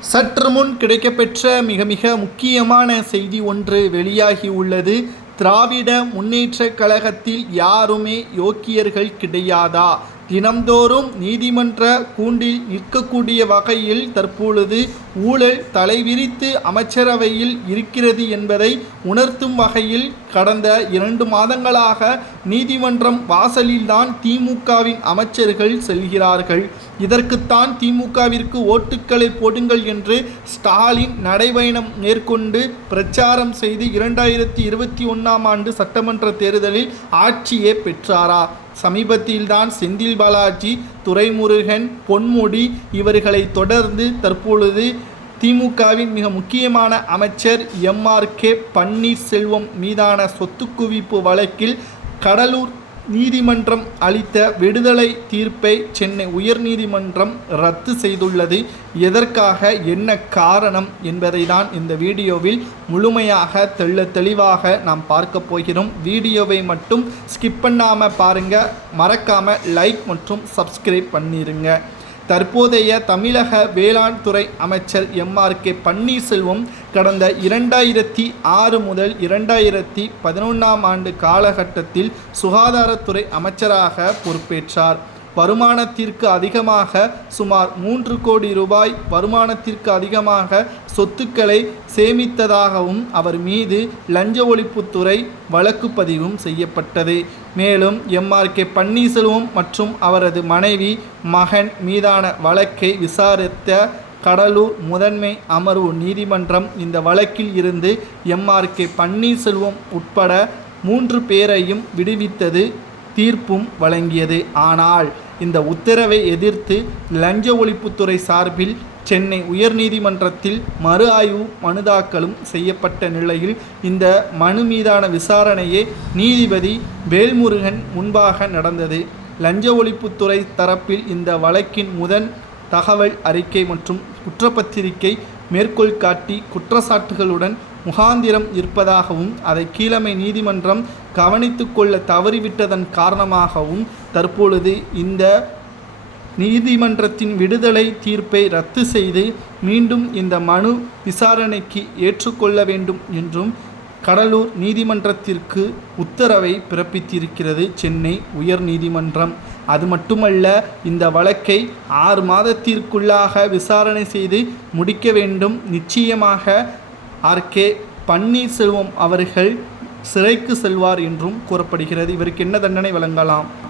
சற்று முன் கிடைக்கப்பெற்ற மிக மிக முக்கியமான செய்தி ஒன்று வெளியாகி உள்ளது. திராவிட முன்னேற்ற கழகத்தில் யாருமே யோக்கியர்கள் கிடையாதா? தினம்தோறும் நீதிமன்ற கூண்டில் நிற்கக்கூடிய வகையில் தற்பொழுது ஊழல் தலைவிரித்து அமைச்சரவையில் இருக்கிறது என்பதை உணர்த்தும் வகையில் கடந்த இரண்டு மாதங்களாக நீதிமன்றம் வாசலில்தான் திமுகவின் அமைச்சர்கள் செல்கிறார்கள். இதற்குத்தான் திமுகவிற்கு ஓட்டுக்களை போடுங்கள் என்று ஸ்டாலின் நடைபயணம் மேற்கொண்டு பிரச்சாரம் செய்து இரண்டாயிரத்தி இருபத்தி ஒன்றாம் ஆண்டு சட்டமன்ற தேர்தலில் ஆட்சியே பெற்றாரா? சமீபத்தில்தான் செந்தில் பாலாஜி துரைமுருகன் பொன்முடி இவர்களை தொடர்ந்து தற்பொழுது திமுகவின் மிக முக்கியமான அமைச்சர் எம்ஆர்கே பன்னீர்செல்வம் மீதான சொத்து குவிப்பு வழக்கில் கடலூர் நீதிமன்றம் அளித்த விடுதலை தீர்ப்பை சென்னை உயர்நீதிமன்றம் ரத்து செய்துள்ளது. எதற்காக என்ன காரணம் என்பதை தான் இந்த வீடியோவில் முழுமையாக தெள்ள தெளிவாக நாம் பார்க்க போகிறோம். வீடியோவை மட்டும் ஸ்கிப் பண்ணாமல் பாருங்கள் மறக்காமல் லைக் மற்றும் சப்ஸ்கிரைப் பண்ணிடுங்க தற்போதைய தமிழக வேளாண் துறை அமைச்சர் எம்ஆர்கே பன்னீர்செல்வம் கடந்த இரண்டாயிரத்தி ஆறு முதல் இரண்டாயிரத்தி பதினொன்றாம் ஆண்டு காலகட்டத்தில் சுகாதாரத்துறை அமைச்சராக பொறுப்பேற்றார். வருமானத்திற்கு அதிகமாக சுமார் மூன்று கோடி ரூபாய் வருமானத்திற்கு அதிகமாக சொத்துக்களை சேமித்ததாகவும் அவர் மீது லஞ்ச ஒழிப்புத்துறை வழக்கு பதிவும் செய்யப்பட்டது. மேலும் எம்ஆர் கே. பன்னீர்செல்வம் மற்றும் அவரது மனைவி மகன் மீதான வழக்கை விசாரித்த கடலூர் முதன்மை அமர்வு நீதிமன்றம் இந்த வழக்கில் இருந்து எம்ஆர் கே. பன்னீர்செல்வம் உட்பட மூன்று பேரையும் விடுவித்தது தீர்ப்பும் வழங்கியது. ஆனால் இந்த உத்தரவை எதிர்த்து லஞ்ச ஒழிப்புத்துறை சார்பில் சென்னை உயர்நீதிமன்றத்தில் மறு ஆய்வு மனு தாக்கலும் செய்யப்பட்ட நிலையில் இந்த மனு மீதான விசாரணையே நீதிபதி வேல்முருகன் முன்பாக நடந்தது. லஞ்ச ஒழிப்புத்துறை தரப்பில் இந்த வழக்கின் முதன் தகவல் அறிக்கை மற்றும் குற்றப்பத்திரிகை மேற்கோள் காட்டி குற்றச்சாட்டுகளுடன் முகாந்திரம் இருப்பதாகவும் அதை கீழமை நீதிமன்றம் கவனித்து கொள்ள தவறிவிட்டதன் காரணமாகவும் தற்பொழுது இந்த நீதிமன்றத்தின் விடுதலை தீர்ப்பை ரத்து செய்து மீண்டும் இந்த மனு விசாரணைக்கு ஏற்றுக்கொள்ள வேண்டும் என்றும் கடலூர் நீதிமன்றத்திற்கு உத்தரவை பிறப்பித்திருக்கிறது சென்னை உயர் நீதிமன்றம். அது மட்டுமல்ல இந்த வழக்கை ஆறு மாதத்திற்குள்ளாக விசாரணை செய்து முடிக்க வேண்டும். நிச்சயமாக ஆர்கே பன்னீர்செல்வம் அவர்கள் சிறைக்கு செல்வார் என்றும் கூறப்படுகிறது. இவருக்கு என்ன தண்டனை வழங்கலாம்?